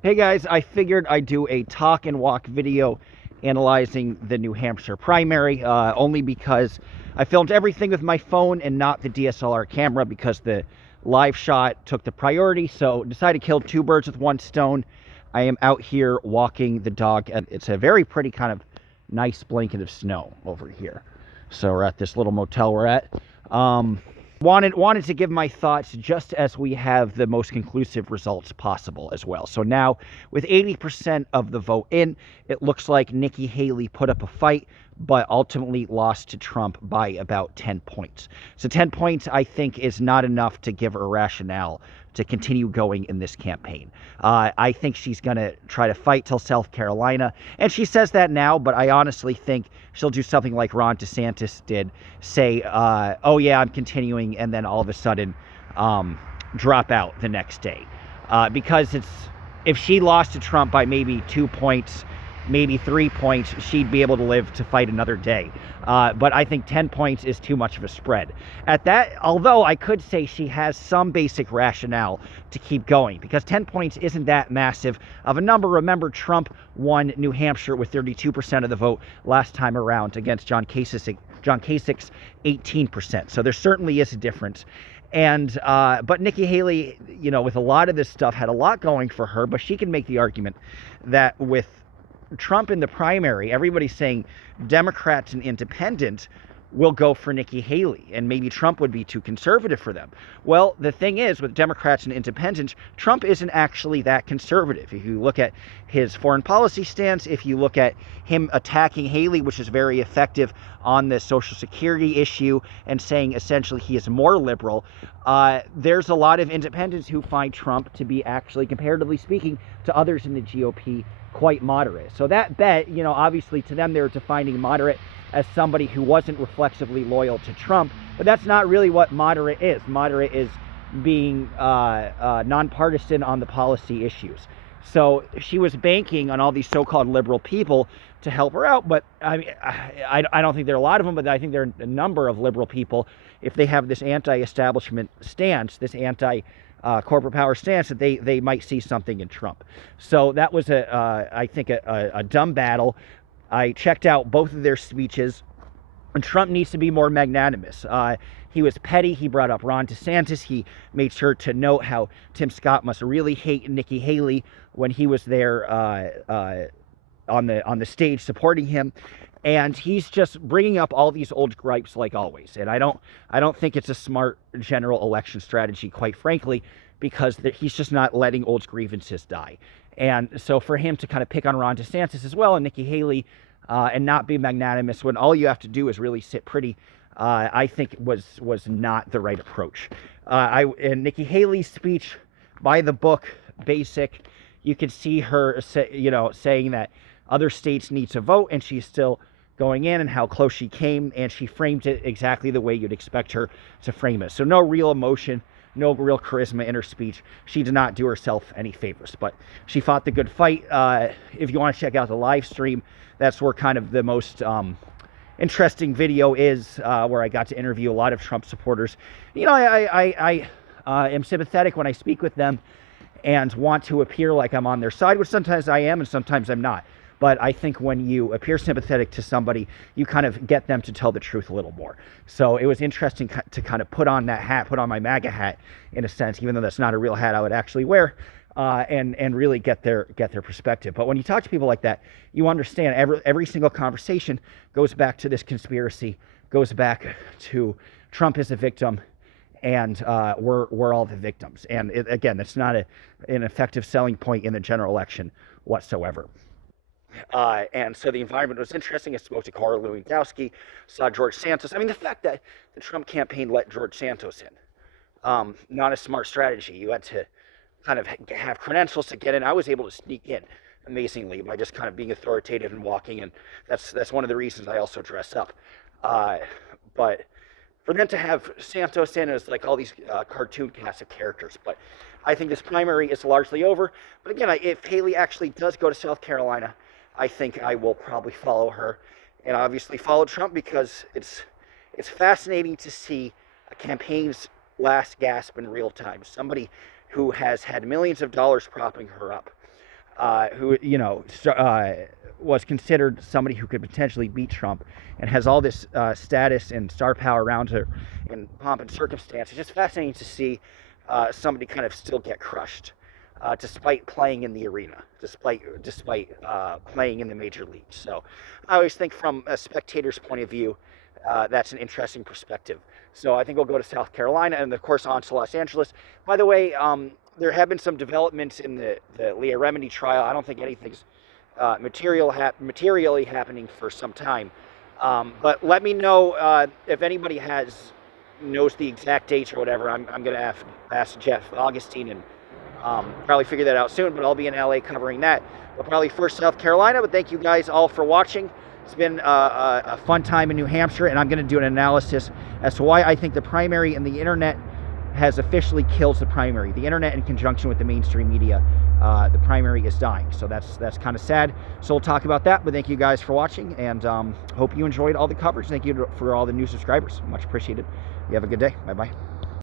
Hey guys, I figured I'd do a talk and walk video analyzing the New Hampshire primary, only because I filmed everything with my phone and not the DSLR camera because the live shot took the priority. So decided to kill two birds with one stone. I am out here walking the dog, and it's a very pretty kind of nice blanket of snow over here. So we're at this little motel we're at. Wanted to give my thoughts just as we have the most conclusive results possible as well. So now, with 80% of the vote in, it looks like Nikki Haley put up a fight, but ultimately lost to Trump by about 10 points. So 10 points, I think, is not enough to give her a rationale to continue going in this campaign. I think she's going to try to fight till South Carolina. And she says that now, but I honestly think she'll do something like Ron DeSantis did, say, oh, yeah, I'm continuing, and then all of a sudden drop out the next day. Because if she lost to Trump by maybe 2 points, maybe 3 points, she'd be able to live to fight another day. But I think 10 points is too much of a spread. At that, although I could say she has some basic rationale to keep going, because 10 points isn't that massive of a number. Remember, Trump won New Hampshire with 32% of the vote last time around against John Kasich's 18%. So there certainly is a difference. And but Nikki Haley, with a lot of this stuff, had a lot going for her, but she can make the argument that with Trump in the primary, everybody's saying Democrats and independents will go for Nikki Haley, and maybe Trump would be too conservative for them. Well, the thing is, with Democrats and independents, Trump isn't actually that conservative. If you look at his foreign policy stance, if you look at him attacking Haley, which is very effective on the Social Security issue, and saying essentially he is more liberal, there's a lot of independents who find Trump to be actually, comparatively speaking, to others in the GOP, quite moderate. So that bet, obviously to them they're defining moderate as somebody who wasn't reflexively loyal to Trump, but that's not really what moderate is. Moderate is being nonpartisan on the policy issues. So she was banking on all these so-called liberal people to help her out, but I don't think there are a lot of them, but I think there are a number of liberal people, if they have this anti-establishment stance, this corporate power stance, that they might see something in Trump. So that was I think a dumb battle. I checked out both of their speeches, and Trump needs to be more magnanimous. He was petty. He brought up Ron DeSantis. He made sure to note how Tim Scott must really hate Nikki Haley when he was there on the stage supporting him. And he's just bringing up all these old gripes like always. And I don't think it's a smart general election strategy, quite frankly, because he's just not letting old grievances die. And so for him to kind of pick on Ron DeSantis as well and Nikki Haley and not be magnanimous when all you have to do is really sit pretty, I think was not the right approach. In Nikki Haley's speech, by the book, basic, you could see her saying that other states need to vote, and she's still going in, and how close she came, and she framed it exactly the way you'd expect her to frame it. So no real emotion, no real charisma in her speech. She did not do herself any favors, but she fought the good fight. If you want to check out the live stream, that's where kind of the most interesting video is, where I got to interview a lot of Trump supporters. I am sympathetic when I speak with them and want to appear like I'm on their side, which sometimes I am and sometimes I'm not. But I think when you appear sympathetic to somebody, you kind of get them to tell the truth a little more. So it was interesting to kind of put on that hat, put on my MAGA hat, in a sense, even though that's not a real hat I would actually wear, and really get their perspective. But when you talk to people like that, you understand every single conversation goes back to this conspiracy, goes back to Trump is a victim, and we're all the victims. And again, that's not an effective selling point in the general election whatsoever. And so the environment was interesting. I spoke to Carl Lewandowski, saw George Santos. I mean, the fact that the Trump campaign let George Santos in, not a smart strategy. You had to kind of have credentials to get in. I was able to sneak in, amazingly, by just kind of being authoritative and walking in. That's one of the reasons I also dress up. But for them to have Santos in as like all these cartoon cast of characters. But I think this primary is largely over. But again, if Haley actually does go to South Carolina, I think I will probably follow her, and obviously follow Trump, because it's fascinating to see a campaign's last gasp in real time. Somebody who has had millions of dollars propping her up, who, was considered somebody who could potentially beat Trump and has all this status and star power around her in pomp and circumstance. It's just fascinating to see somebody kind of still get crushed, despite playing in the arena, despite playing in the major leagues. So I always think from a spectator's point of view, that's an interesting perspective. So I think we'll go to South Carolina and, of course, on to Los Angeles. By the way, there have been some developments in the Leah Remini trial. I don't think anything's materially happening for some time. But let me know if anybody knows the exact dates or whatever. I'm going to ask Jeff Augustine and probably figure that out soon, but I'll be in LA covering that. But probably first South Carolina. But thank you guys all for watching. It's been a fun time in New Hampshire, and I'm going to do an analysis as to why I think the primary and the internet has officially killed the primary. The internet, in conjunction with the mainstream media, the primary is dying. So that's kind of sad. So we'll talk about that. But thank you guys for watching, and hope you enjoyed all the coverage. Thank you for all the new subscribers. Much appreciated. You have a good day. Bye-bye.